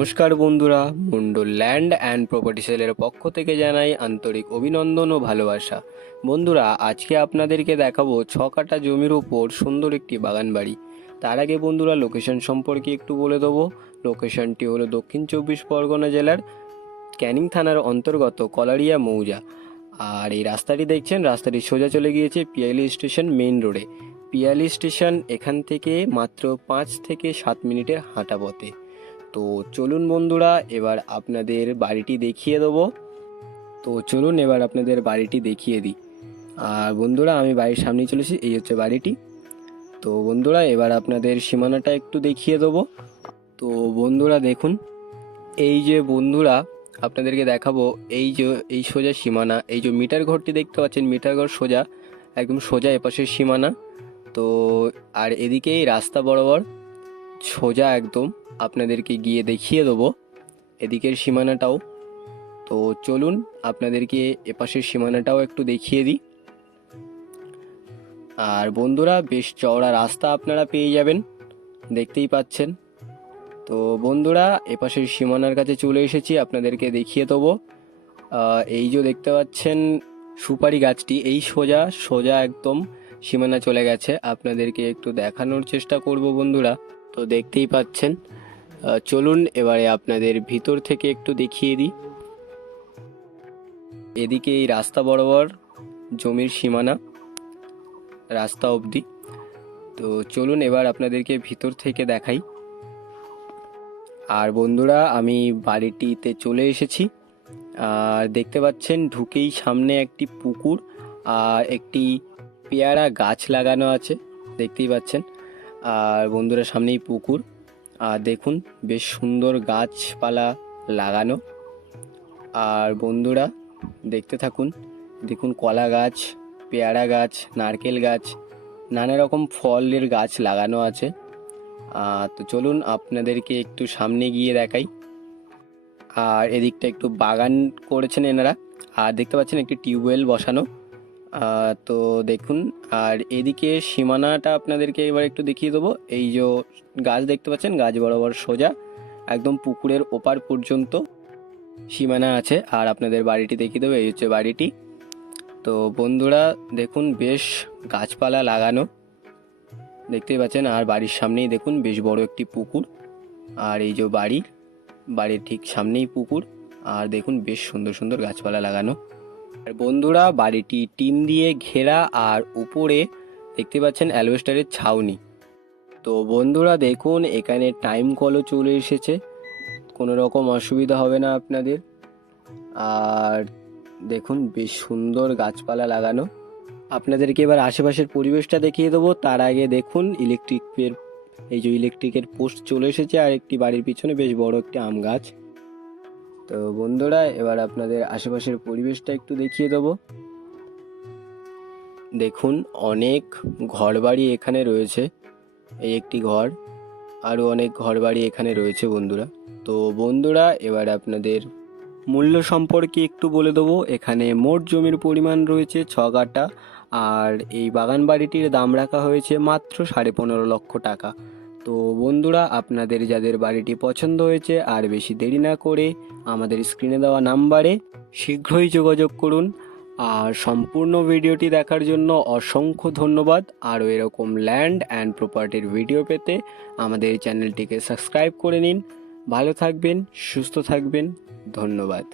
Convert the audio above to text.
নমস্কার বন্ধুরা, Mondal land and property সেলের পক্ষ থেকে জানাই আন্তরিক অভিনন্দন ও ভালোবাসা। বন্ধুরা, আজকে আপনাদেরকে দেখাবো ছ কাটা জমির উপর সুন্দর একটি বাগান বাড়ি। তার আগে বন্ধুরা লোকেশন সম্পর্কে একটু বলে দেবো। লোকেশনটি হলো দক্ষিণ চব্বিশ পরগনা জেলার ক্যানিং থানার অন্তর্গত কলারিয়া মৌজা। আর এই রাস্তাটি দেখছেন, রাস্তাটি সোজা চলে গিয়েছে পিয়ালি স্টেশন মেইন রোডে। পিয়ালি স্টেশন এখান থেকে মাত্র পাঁচ থেকে সাত মিনিটের হাঁটা পথে। তো চলুন বন্ধুরা, এবার আপনাদের বাড়িটি দেখিয়ে দেবো। তো চলুন এবার আপনাদের বাড়িটি দেখিয়ে দিই। আর বন্ধুরা, আমি বাড়ির সামনেই চলেছি এই হচ্ছে বাড়িটি। তো বন্ধুরা, এবার আপনাদের সীমানাটা একটু দেখিয়ে দেবো। তো বন্ধুরা, দেখুন, এই যে বন্ধুরা, আপনাদেরকে দেখাবো, এই যে, এই সোজা সীমানা, এই যে মিটার ঘরটি দেখতে পাচ্ছেন, মিটার ঘর সোজা, একদম সোজা এপাশের সীমানা। তো আর এদিকেই রাস্তা বরাবর সোজা একদম আপনাদেরকে গিয়ে দেখিয়ে দেবো। এদিকের সীমানাটাও। তো চলুন আপনাদেরকে এপাশের সীমানাটাও একটু দেখিয়ে দিই। আর বন্ধুরা, বেশ চওড়া রাস্তা আপনারা পেয়ে যাবেন। দেখতেই পাচ্ছেন। তো বন্ধুরা, এপাশের সীমানার কাছে চলে এসেছি, আপনাদেরকে দেখিয়ে দেবো। এই যে দেখতে পাচ্ছেন সুপারি গাছটি, এই সোজা সোজা একদম সীমানা চলে গেছে। আপনাদেরকে একটু দেখানোর চেষ্টা করব বন্ধুরা। তো দেখতেই পাচ্ছেন। চলুন এবারে আপনাদের ভিতর থেকে একটু দেখিয়ে দিই। এদিকে এই রাস্তা বরাবর জমির সীমানা, রাস্তা অবধি। তো চলুন এবার আপনাদেরকে ভিতর থেকে দেখাই। আর বন্ধুরা, আমি বাড়িটিতে চলে এসেছি। আর দেখতে পাচ্ছেন, ঢুকেই সামনে একটি পুকুর আর একটি পেয়ারা গাছ লাগানো আছে। দেখতেই পাচ্ছেন। আর বন্ধুরা সামনেই পুকুর। আর দেখুন, বেশ সুন্দর গাছপালা লাগানো। আর বন্ধুরা, দেখতে থাকুন, দেখুন কলা গাছ, পেয়ারা গাছ, নারকেল গাছ, নানা রকম ফলের গাছ লাগানো আছে। তো চলুন আপনাদেরকে একটু সামনে গিয়ে দেখাই। আর এদিকটা একটু বাগান করেছেন এনারা। আর দেখতে পাচ্ছেন একটি টিউবওয়েল বসানো। তো দেখুন, আর এদিকে সীমানাটা আপনাদেরকে এবার একটু দেখিয়ে দেবো। এই যে গাছ দেখতে পাচ্ছেন, গাছ বরাবর সোজা, একদম পুকুরের ওপার পর্যন্ত সীমানা আছে। আর আপনাদের বাড়িটি দেখিয়ে দেবো, এই হচ্ছে বাড়িটি। তো বন্ধুরা, দেখুন, বেশ গাছপালা লাগানো। দেখতেই পাচ্ছেন, আর বাড়ির সামনেই দেখুন, বেশ বড় একটি পুকুর। আর এই যে বাড়ি, বাড়ির ঠিক সামনেই পুকুর। আর দেখুন, বেশ সুন্দর সুন্দর গাছপালা লাগানো। আর বন্ধুরা, বাড়িটি টিন দিয়ে ঘেরা আর উপরে দেখতে পাচ্ছেন অ্যালবেস্টারের ছাউনি। তো বন্ধুরা, দেখুন, এখানে টাইম কলও চলে এসেছে। কোনো রকম অসুবিধা হবে না আপনাদের। আর দেখুন, বেশ সুন্দর গাছপালা লাগানো। আপনাদেরকে এবার আশেপাশের পরিবেশটা দেখিয়ে দেবো। তার আগে দেখুন ইলেকট্রিকের এই যে ইলেকট্রিকের পোস্ট চলে এসেছে। আর একটি বাড়ির পিছনে বেশ বড় একটি আম গাছ। তো বন্ধুরা, এবার আপনাদের আশেপাশের পরিবেশটা একটু দেখিয়ে দেবো। দেখুন, অনেক ঘরবাড়ি এখানে রয়েছে, এই একটি ঘর। আরও অনেক ঘরবাড়ি এখানে রয়েছে বন্ধুরা। তো বন্ধুরা, এবার আপনাদের মূল্য সম্পর্কে একটু বলে দেবো। এখানে মোট জমির পরিমাণ রয়েছে ছ কাটা আর এই বাগান বাড়িটির দাম রাখা হয়েছে মাত্র সাড়ে পনেরো লক্ষ টাকা। তো বন্ধুরা, আপনাদের যাদের বাড়িটি পছন্দ হয়েছে আর বেশি দেরি না করে আমাদের স্ক্রিনে দেওয়া নাম্বারে শীঘ্রই যোগাযোগ করুন। আর সম্পূর্ণ ভিডিওটি দেখার জন্য অসংখ্য ধন্যবাদ। আরও এরকম ল্যান্ড অ্যান্ড প্রপার্টির ভিডিও পেতে আমাদের চ্যানেলটিকে সাবস্ক্রাইব করে নিন। ভালো থাকবেন, সুস্থ থাকবেন। ধন্যবাদ।